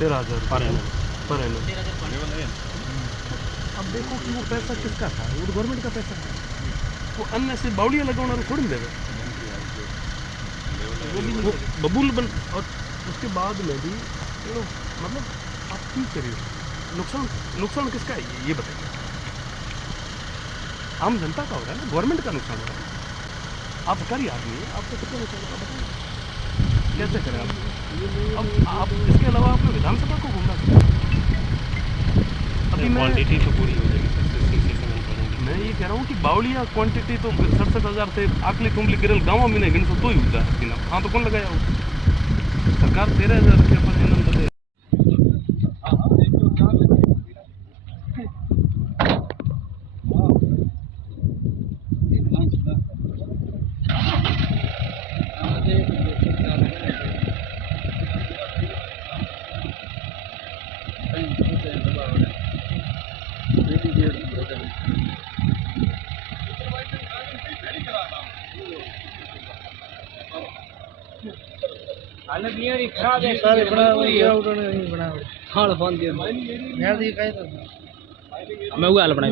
13,000 per annum. Per annum. अब देखो कि वो पैसा किसका था, वो गवर्नमेंट का पैसा है। वो अन्य से बावड़िया लगाने वाले थोड़ी देवे, वो बबूल बन। और उसके बाद में भी मतलब आप क्यों करिए, नुकसान किसका है ये बताइए। आम जनता का हो रहा है ना, गवर्नमेंट का नुकसान हो रहा है। आप सरकारी आदमी है, आपको कितना नुकसान होगा बताइए, कैसे करें आप। अब आप इसके अलावा आपने विधानसभा को घूमना चाहिए। अभी क्वांटिटी तो पूरी हो जाएगी, मैं ये कह रहा हूँ कि बावलिया क्वांटिटी तो 67,000 से आकली तुमली गिरल गाँव में नहीं गिन सो तो ही होता है ना। हाँ तो कौन लगाया हो, सरकार 13,000 रुपया पर एनम दे। हालत ये खराब है, सारे बना हाल फोन दिया मैं वो हाल बनाई।